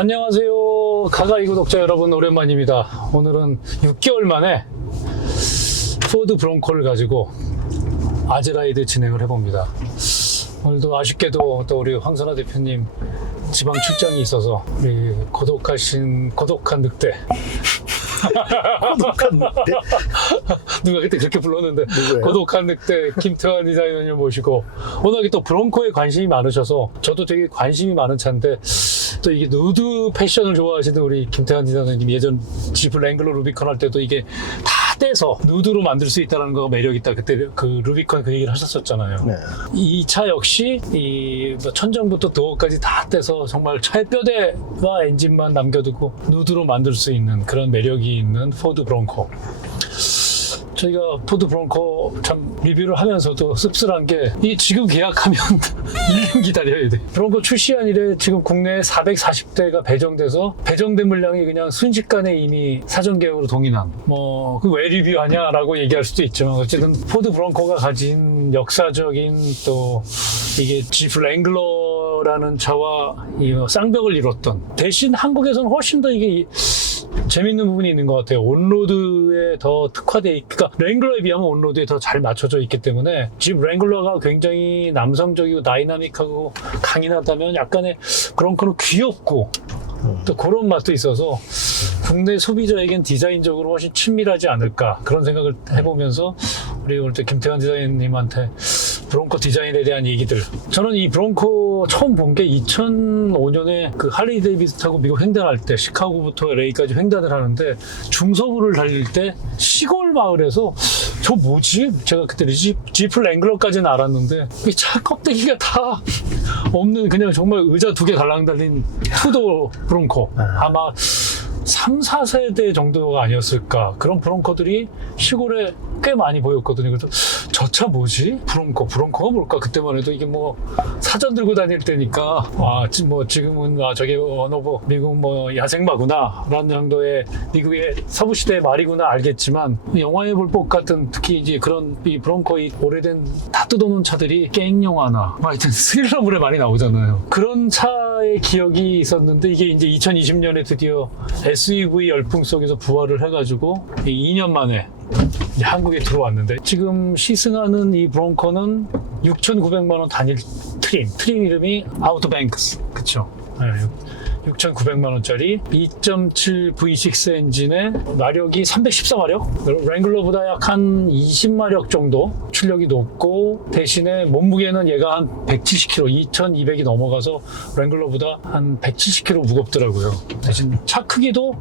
안녕하세요. 가가이 구독자 여러분, 오랜만입니다. 오늘은 6개월 만에 포드 브론코를 가지고 아즈라이드 진행을 해봅니다. 오늘도 아쉽게도 또 우리 황선아 대표님 지방 출장이 있어서 우리 고독한 늑대 고독한 늑대? 누가 그때 그렇게 불렀는데 누구예요? 고독한 늑대 김태환 디자이너님 모시고 오늘 또 브론코에 관심이 많으셔서 저도 되게 관심이 많은 차인데 또 이게 누드 패션을 좋아하시는 우리 김태환 디자이너님 예전 지프 랭글러 루비콘 할 때도 이게 다 떼서 누드로 만들 수 있다는 거가 매력있다. 그때 그 루비콘 그 얘기를 하셨었잖아요. 네. 이 차 역시 이 천정부터 도어까지 다 떼서 정말 차의 뼈대와 엔진만 남겨두고 누드로 만들 수 있는 그런 매력이 있는 포드 브론코. 저희가 포드 브론코 참 리뷰를 하면서도 씁쓸한 게 이 지금 계약하면 1년 기다려야 돼. 브론코 출시한 이래 지금 국내에 440대가 배정돼서 배정된 물량이 그냥 순식간에 이미 사전 계약으로 동인한 그 왜 리뷰하냐라고 얘기할 수도 있지만 어쨌든 포드 브론코가 가진 역사적인 또 이게 지프 랭글러라는 차와 이 쌍벽을 이뤘던 대신 한국에서는 훨씬 더 이게 재밌는 부분이 있는 것 같아요. 온로드에 더 특화되어 그러니까 랭글러에 비하면 온로드에 더 잘 맞춰져 있기 때문에 지금 랭글러가 굉장히 남성적이고 다이나믹하고 강인하다면 약간의 브론코는 귀엽고 또 그런 맛도 있어서 국내 소비자에겐 디자인적으로 훨씬 친밀하지 않을까 그런 생각을 해보면서 우리 오늘 또 김태환 디자이너님한테 브론코 디자인에 대한 얘기들. 저는 이 브론코 처음 본 게 2005년에 그 할리 데이비스 타고 미국 횡단할 때 시카고부터 LA까지 횡단을 하는데 중서부를 달릴 때 시골 마을에서 저 뭐지? 제가 그때 지프 랭글러까지는 알았는데 이 차 껍데기가 다 없는 그냥 정말 의자 2개 달랑 달린 투도 브론코. 아마 3, 4세대 정도가 아니었을까. 그런 브론코들이 시골에 꽤 많이 보였거든요. 그래서 저 차 뭐지? 브론코가 뭘까? 그때만 해도 이게 뭐 사전 들고 다닐 때니까 지금은 저게 원오브 미국 야생마구나 라는 정도의 미국의 서부시대의 말이구나 알겠지만 영화에 볼 법 같은 특히 이제 그런 이 브론코의 오래된 다 뜯어놓은 차들이 갱 영화나 하여튼 스릴러물에 많이 나오잖아요. 그런 차의 기억이 있었는데 이게 이제 2020년에 드디어 SUV 열풍 속에서 부활을 해가지고 2년 만에 이제 한국에 들어왔는데 지금 시승하는 이 브론코는 6,900만 원 단일 트림 이름이 아우터뱅크스 그쵸? 네, 6,900만 원짜리 2.7 V6 엔진에 마력이 314마력 랭글러보다 약 한 20마력 정도 출력이 높고 대신에 몸무게는 얘가 한 170kg 2,200이 넘어가서 랭글러보다 한 170kg 무겁더라고요. 대신 차 크기도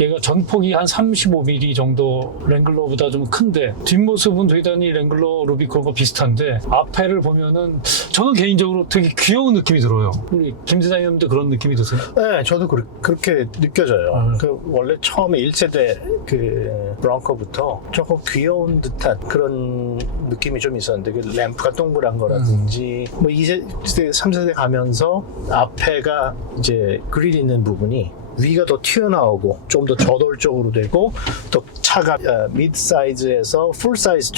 얘가 전폭이 한 35mm 정도 랭글러보다 좀 큰데 뒷모습은 대단히 랭글러 루비콘과 비슷한데 앞에를 보면은 저는 개인적으로 되게 귀여운 느낌이 들어요. 우리 김 디자이너님도 그런 느낌이 드세요? 네, 저도 그렇게 느껴져요. 원래 처음에 1세대 그 브론코부터 조금 귀여운 듯한 그런 느낌이 좀 있었는데 그 램프가 동그란 거라든지 2세대, 3세대 가면서 앞에가 이제 그릴 있는 부분이 위가 더 튀어나오고 좀 더 저돌적으로 되고 또 차가 미드 사이즈에서 풀 사이즈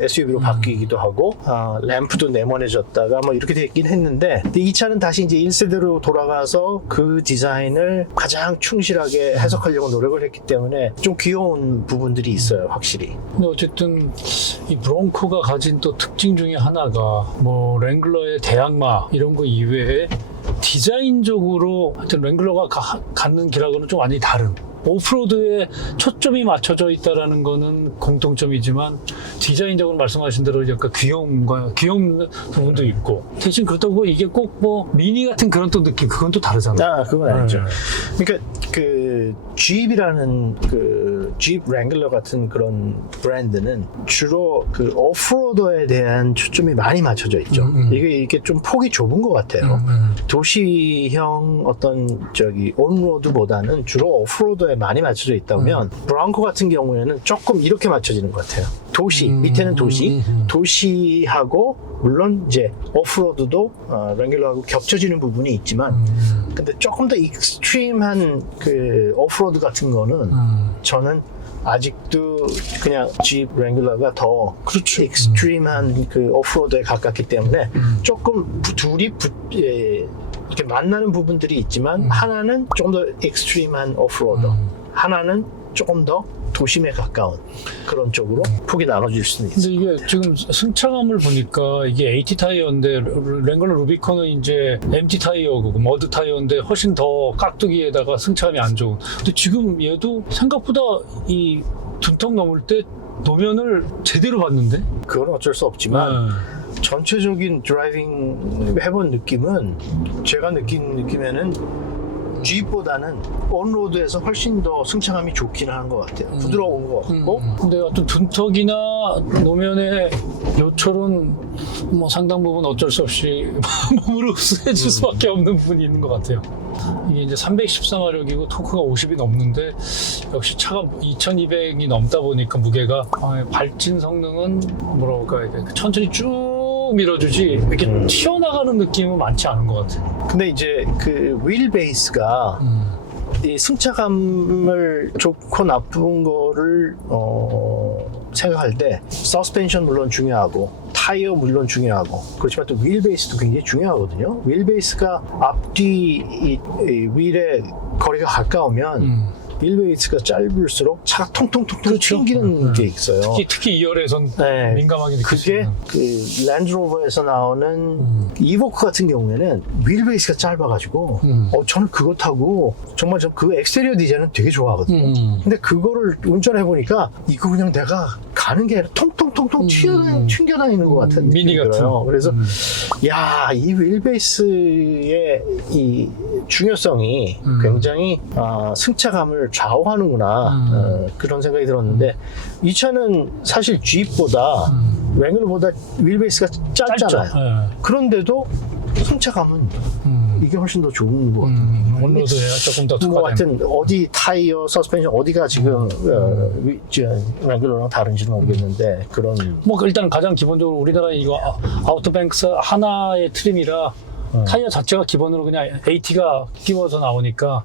SUV로 바뀌기도 하고 램프도 네모내졌다가 이렇게 됐긴 했는데 근데 이 차는 다시 이제 1세대로 돌아가서 그 디자인을 가장 충실하게 해석하려고 노력을 했기 때문에 좀 귀여운 부분들이 있어요, 확실히. 근데 어쨌든 이 브론코가 가진 또 특징 중에 하나가 랭글러의 대항마 이런 거 이외에 디자인적으로 하여튼 랭글러가 갖는 길하고는 좀 완전히 다른 오프로드에 초점이 맞춰져 있다는 거는 공통점이지만 디자인적으로 말씀하신 대로 약간 귀여운 부분도 있고 대신 그렇다고 이게 꼭 미니 같은 그런 또 느낌 그건 또 다르잖아요. 그건 아니죠. 그러니까 그 Jeep이라는 그 Jeep Wrangler 같은 그런 브랜드는 주로 그 오프로드에 대한 초점이 많이 맞춰져 있죠. 이게 좀 폭이 좁은 것 같아요. 도시형 어떤 온로드보다는 주로 오프로드에 많이 맞춰져 있다 보면 브론코 같은 경우에는 조금 이렇게 맞춰지는 것 같아요. 도시 밑에는 도시하고 물론 이제 오프로드도 랭글러하고 겹쳐지는 부분이 있지만 근데 조금 더 익스트림한 그 오프로드 같은 거는 저는 아직도 그냥 Jeep Wrangler가 더 그렇죠. 익스트림한 그 오프로드에 가깝기 때문에 조금 둘이 이렇게 만나는 부분들이 있지만 하나는 조금 더 익스트림한 오프로더, 하나는 조금 더 도심에 가까운 그런 쪽으로 폭이 나눠질 수는 있어요. 근데 이게 지금 승차감을 보니까 이게 AT 타이어인데 랭글러 루비콘은 이제 MT 타이어고 머드 타이어인데 훨씬 더 깍두기에다가 승차감이 안 좋은. 근데 지금 얘도 생각보다 이 둔턱 넘을 때 노면을 제대로 봤는데? 그건 어쩔 수 없지만 전체적인 드라이빙 해본 느낌은 제가 느낀 느낌에는 G보다는 온로드에서 훨씬 더 승차감이 좋긴 한 것 같아요. 부드러운 것 같고. 근데 어떤 둔턱이나 노면의 요철은 뭐 상당 부분 어쩔 수 없이 몸으로 흡수해줄 수밖에 없는 부분이 있는 것 같아요. 이게 이제 314마력이고 토크가 50이 넘는데 역시 차가 2200이 넘다 보니까 무게가 발진 성능은 뭐라고 할까 천천히 쭉 밀어주지 이렇게 튀어나가는 느낌은 많지 않은 것 같아요. 근데 이제 그 휠 베이스가 이 승차감을 좋고 나쁜 거를 생각할 때 서스펜션 물론 중요하고 타이어 물론 중요하고 그렇지만 또 휠 베이스도 굉장히 중요하거든요. 휠 베이스가 앞뒤 이 휠의 거리가 가까우면 휠 베이스가 짧을수록 차가 통통통통 그렇죠. 튕기는 게 있어요. 특히 2열에선 네. 민감하게 느낄 수 그게 있는. 그 랜드로버에서 나오는 이보크 같은 경우에는 휠 베이스가 짧아가지고 저는 그거 타고 정말 그 엑스테리어 디자인은 되게 좋아하거든요. 근데 그거를 운전해 보니까 이거 그냥 내가 가는 게 아니라 통통통통 튕겨다니는 것 같은 미니 느낌이 들어요. 같은. 그래서 야, 이 휠 베이스의 이 중요성이 굉장히 승차감을 좌우하는구나 그런 생각이 들었는데 이 차는 사실 G보다 랭글러보다 휠베이스가 짧잖아요. 짧죠. 네. 그런데도 승차감은 이게 훨씬 더 좋은 것 같아요. 온로드에 조금 더 뭐 특화된. 하여튼 어디 타이어, 서스펜션 어디가 지금 랭글러랑 다른지는 모르겠는데 그런 뭐 일단 가장 기본적으로 우리나라 이거 아우터뱅크스 하나의 트림이라 타이어 자체가 기본으로 그냥 AT가 끼워서 나오니까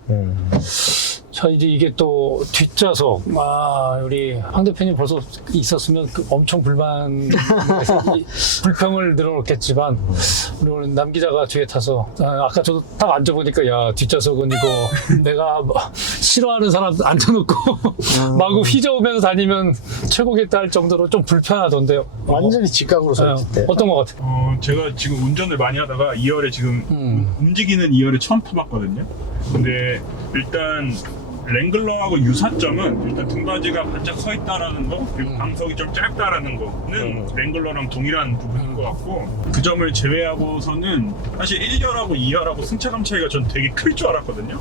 자 이제 이게 또 뒷좌석 우리 황 대표님 벌써 있었으면 엄청 불평을 늘어놓겠지만 우리 오늘 남 기자가 뒤에 타서 아까 저도 딱 앉아보니까 야 뒷좌석은 이거 내가 싫어하는 사람 앉아놓고 마구 휘저으면서 다니면 최고겠다 할 정도로 좀 불편하던데요. 완전히 직각으로 서 있을 때 어떤 것 같아요? 제가 지금 운전을 많이 하다가 2열에 지금 움직이는 2열을 처음 타봤거든요. 근데 일단 랭글러하고 유사점은 일단 등받이가 바짝 서 있다라는 거 그리고 방석이 좀 짧다라는 거는 랭글러랑 동일한 부분인 것 같고 그 점을 제외하고서는 사실 1열하고 2열하고 승차감 차이가 전 되게 클 줄 알았거든요.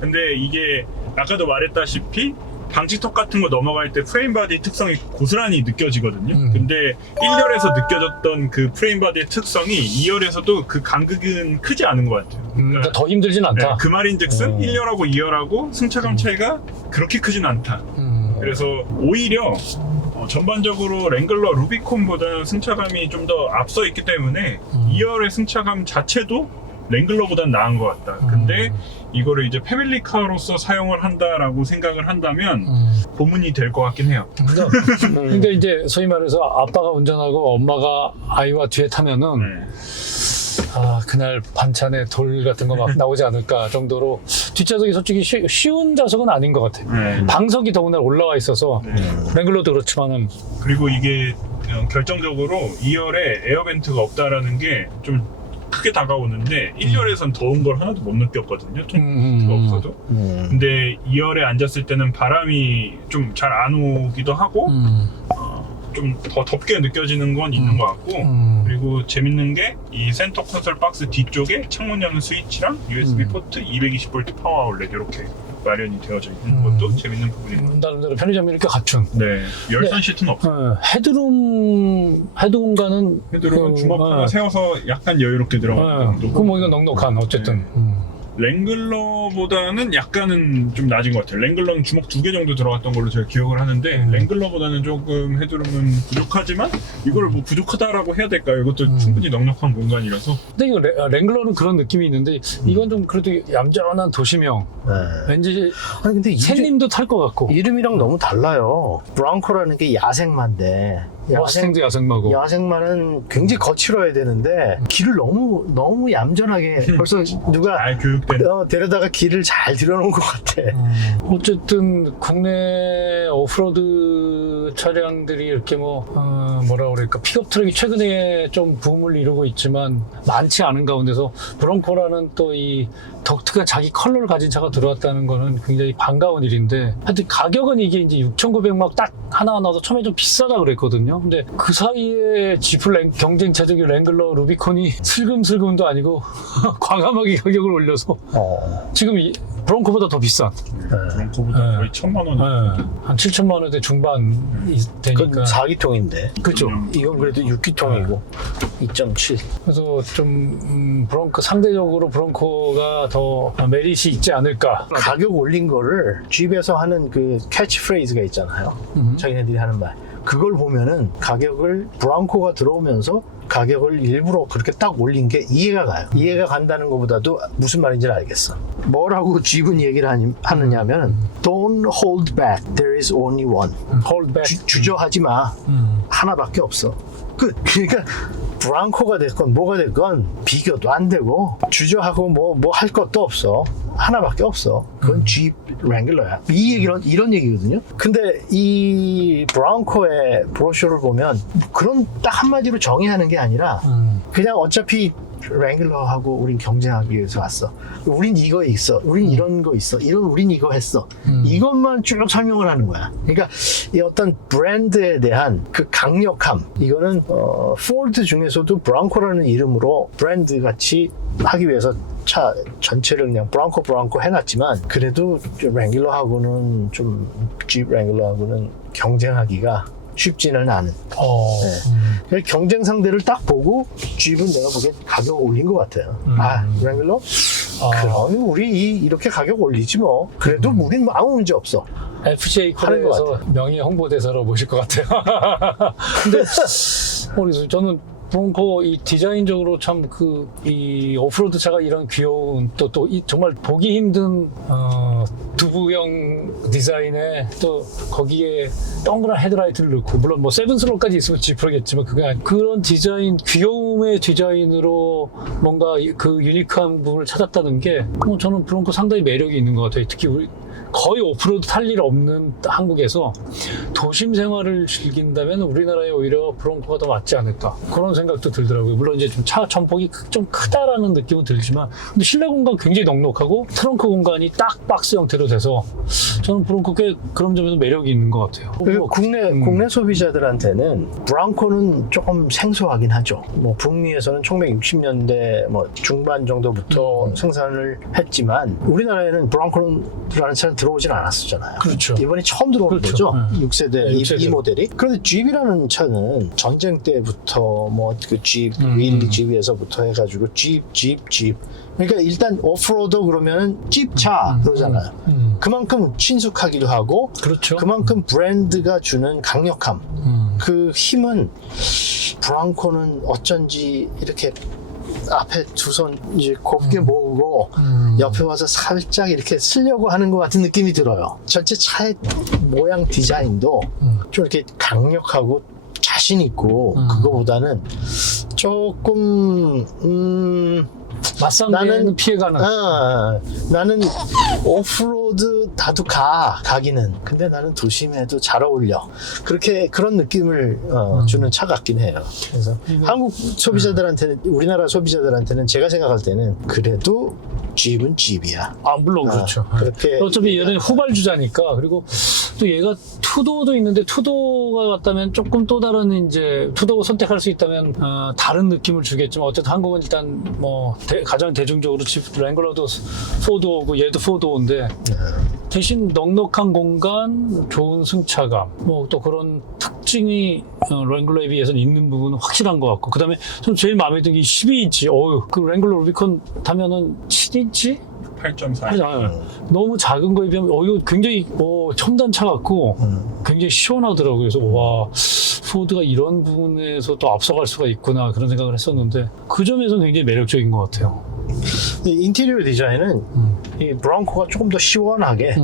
근데 이게 아까도 말했다시피 방지턱 같은 거 넘어갈 때 프레임바디 특성이 고스란히 느껴지거든요. 근데 1열에서 느껴졌던 그 프레임바디의 특성이 2열에서도 그 간극은 크지 않은 것 같아요. 그러니까 더 힘들진 않다. 네, 그 말인즉슨 1열하고 2열하고 승차감 차이가 그렇게 크진 않다. 그래서 오히려 전반적으로 랭글러 루비콘보다 승차감이 좀 더 앞서 있기 때문에 2열의 승차감 자체도 랭글러보단 나은 것 같다. 근데 이거를 이제 패밀리카로서 사용을 한다라고 생각을 한다면 고문이 될 것 같긴 해요. 근데 이제 소위 말해서 아빠가 운전하고 엄마가 아이와 뒤에 타면은 그날 반찬에 돌 같은 거 막 나오지 않을까 정도로 뒷좌석이 솔직히 쉬운 좌석은 아닌 것 같아요. 방석이 더군다나 올라와 있어서 랭글러도 그렇지만은 그리고 이게 결정적으로 2열에 에어벤트가 없다라는 게 좀 크게 다가오는데 1열에선 더운 걸 하나도 못 느꼈거든요. 통가 없어도. 근데 2열에 앉았을 때는 바람이 좀 잘 안 오기도 하고 좀 더 덥게 느껴지는 건 있는 것 같고 그리고 재밌는 게 이 센터 콘솔 박스 뒤쪽에 창문 여는 스위치랑 USB 포트 220V 파워 아울렛 이렇게 마련이 되어져 있는 것도 재밌는 부분입니다. 나름대로 편의점이 이렇게 갖춘. 네, 열선 시트는 없어요. 헤드 공간은 헤드룸은 주먹 하나 세워서 약간 여유롭게 들어가는 정도. 그럼 뭐 이건 넉넉한 어쨌든. 랭글러보다는 약간은 좀 낮은 것 같아요. 랭글러는 주먹 2개 정도 들어갔던 걸로 제가 기억을 하는데 랭글러보다는 조금 헤드룸은 부족하지만 이걸 뭐 부족하다라고 해야 될까요? 이것도 충분히 넉넉한 공간이라서. 근데 이거 랭글러는 그런 느낌이 있는데 이건 좀 그래도 얌전한 도시명. 왠지 아니 근데 샌님도 탈 것 같고. 이름이랑 너무 달라요. 브랑코라는 게 야생마인데 머스탱도 야생마고. 야생마는 굉장히 거칠어야 되는데 길을 너무 얌전하게 벌써 누가 잘 교육된. 데려다가 길을 잘 들여놓은 것 같아. 어쨌든 국내 오프로드 차량들이 이렇게 뭐라 그럴까 픽업 트럭이 최근에 좀 붐을 이루고 있지만 많지 않은 가운데서 브론코라는 또 이 독특한 자기 컬러를 가진 차가 들어왔다는 거는 굉장히 반가운 일인데 하여튼 가격은 이게 이제 6,900막 딱 하나 나와서 처음에 좀 비싸다 그랬거든요. 근데 그 사이에 지프 경쟁차적인 랭글러 루비콘이 슬금슬금도 아니고 과감하게 가격을 올려서 지금 이 브론코보다 더 비싼 브론코보다 거의 1,000만 원. 한 7천만 원대 중반이 되니까 그건 4기통인데. 그렇죠. 이건 그래도 6기통이고 2.7. 그래서 좀 브론코 상대적으로 브론코가 더 메리트 있지 않을까. 가격 올린 거를 집에서 하는 그 캐치프레이즈가 있잖아요. 자기네들이 하는 말. 그걸 보면은 가격을 브론코가 들어오면서 가격을 일부러 그렇게 딱 올린 게 이해가 가요. 이해가 간다는 것보다도 무슨 말인지를 알겠어. 뭐라고 집은 얘기를 하느냐면 Don't hold back. There is only one. hold back. 주저하지 마. 하나밖에 없어. 그러니까 브랑코가 됐건 뭐가 됐건 비교도 안 되고 주저하고 뭐 할 것도 없어. 하나밖에 없어. 그건 Jeep Wrangler야. 이런 얘기거든요. 근데 이 브랑코의 브로셔를 보면 그런 딱 한마디로 정의하는 게 아니라 그냥 어차피 랭글러하고 우린 경쟁하기 위해서 왔어. 우린 이거 있어. 우린 이런 거 있어. 우린 이거 했어. 이것만 쭉 설명을 하는 거야. 그러니까 이 어떤 브랜드에 대한 그 강력함. 이거는 포드 중에서도 브랑코라는 이름으로 브랜드 같이 하기 위해서 차 전체를 그냥 브랑코 해놨지만 그래도 랭글러하고는 좀 Jeep 랭글러하고는 경쟁하기가 쉽지는 않은. 그래서 경쟁 상대를 딱 보고 Jeep은 내가 보기엔 가격 올린 것 같아요. 랭글러? 그럼 우리 이렇게 가격 올리지 뭐. 그래도 우린 아무 문제 없어. FCA 코리아에서 명예 홍보대사로 모실 것 같아요. 근데 모르겠어요. 저는 브론코 이 디자인적으로 참 이 오프로드 차가 이런 귀여운 또 정말 보기 힘든 두부형 디자인에 또 거기에 동그란 헤드라이트를 넣고 물론 뭐 세븐슬롯까지 있으면 지프로겠지만 그런 디자인 귀여움의 디자인으로 뭔가 그 유니크한 부분을 찾았다는 게 저는 브론코 상당히 매력이 있는 것 같아요. 특히 우리 거의 오프로드 탈 일 없는 한국에서 도심 생활을 즐긴다면 우리나라에 오히려 브론코가 더 맞지 않을까 그런 생각도 들더라고요. 물론 이제 좀 차 전폭이 좀 크다라는 느낌은 들지만 근데 실내 공간 굉장히 넉넉하고 트렁크 공간이 딱 박스 형태로 돼서 저는 브론코 꽤 그런 점에서 매력이 있는 것 같아요. 그리고 국내 소비자들한테는 브랑코는 조금 생소하긴 하죠. 뭐 북미에서는 1960년대 뭐 중반 정도부터 생산을 했지만 우리나라에는 브랑코라는 차는 들어오질 않았었잖아요. 그렇죠. 이번에 처음 들어온 그렇죠. 거죠. 6세대, 네, 6세대. 이 모델이. 그런데 Jeep이라는 차는 전쟁 때부터 뭐 그 Jeep, 윌리 Jeep에서부터 해가지고 Jeep. 그러니까 일단 오프로드 그러면 Jeep차 그러잖아요. 그만큼 친숙하기도 하고 그렇죠. 그만큼 브랜드가 주는 강력함 그 힘은 브랑코는 어쩐지 이렇게 앞에 두 손 이제 곱게 모으고 옆에 와서 살짝 이렇게 쓰려고 하는 것 같은 느낌이 들어요. 전체 차의 모양 디자인도 좀 이렇게 강력하고 자신 있고 그거보다는 조금 맞상대는 피해가는. 나는 오프로드 나도 가기는. 근데 나는 도심에도 잘 어울려. 그런 느낌을 주는 차 같긴 해요. 그래서 한국 소비자들한테는, 우리나라 소비자들한테는 제가 생각할 때는 그래도 Jeep은 Jeep이야. 물론 그렇죠. 그렇게 어차피 얘는 후발주자니까. 그리고 또 얘가 투도도 있는데 투도가 같다면 조금 또 다른 이제 투도 선택할 수 있다면 다른 느낌을 주겠지만 어쨌든 한국은 일단 뭐 가장 대중적으로 랭글러도 4도어고 얘도 4도어인데 대신 넉넉한 공간, 좋은 승차감 뭐 또 그런 특징이 랭글러에 비해서는 있는 부분은 확실한 것 같고 그다음에 좀 제일 마음에 드는 게 12인치 그 랭글러 루비콘 타면은 7인치? 8.4. 너무 작은 거에 비하면 이거 굉장히 첨단 차 같고 굉장히 시원하더라고요. 그래서 와 포드가 이런 부분에서 또 앞서갈 수가 있구나 그런 생각을 했었는데 그 점에서 굉장히 매력적인 것 같아요. 이 인테리어 디자인은 이 브랑코가 조금 더 시원하게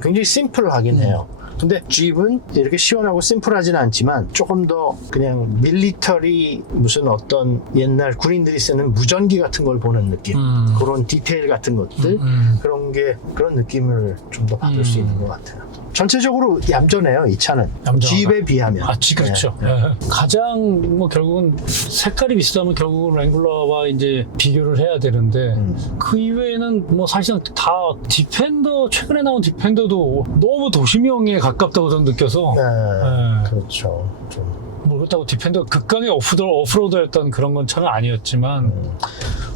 굉장히 심플하긴 해요. 근데 Jeep은 이렇게 시원하고 심플하지는 않지만 조금 더 그냥 밀리터리 무슨 어떤 옛날 군인들이 쓰는 무전기 같은 걸 보는 느낌, 그런 디테일 같은 것들, 그런 느낌을 좀 더 받을 수 있는 것 같아요. 전체적으로 얌전해요, 이 차는. 얌전하다. Jeep에 비하면. 그렇죠. 네. 예. 가장 뭐 결국은 색깔이 비슷하면 결국은 랭글러와 이제 비교를 해야 되는데 그 이외에는 뭐 사실은 다 디펜더, 최근에 나온 디펜더도 너무 도시명에 가깝다고 저는 느껴서 네, 그렇죠. 좀. 뭐 그렇다고 디펜더 극강의 오프로더였던 그런 건 차는 아니었지만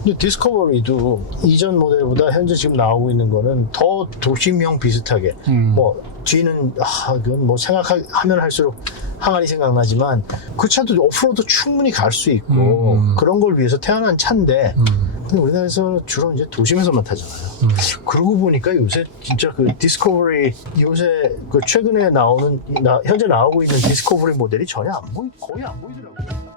근데 디스커버리도 이전 모델보다 현재 지금 나오고 있는 거는 더 도심형 비슷하게 뭐 뒤는 그건 뭐 생각하면 할수록 항아리 생각나지만 그 차도 오프로드 충분히 갈 수 있고 그런 걸 위해서 태어난 차인데 근데 우리나라에서 주로 이제 도심에서만 타잖아요. 그러고 보니까 요새 진짜 그 디스커버리 요새 그 최근에 나오는 현재 나오고 있는 디스커버리 모델이 전혀 거의 안 보이더라고요.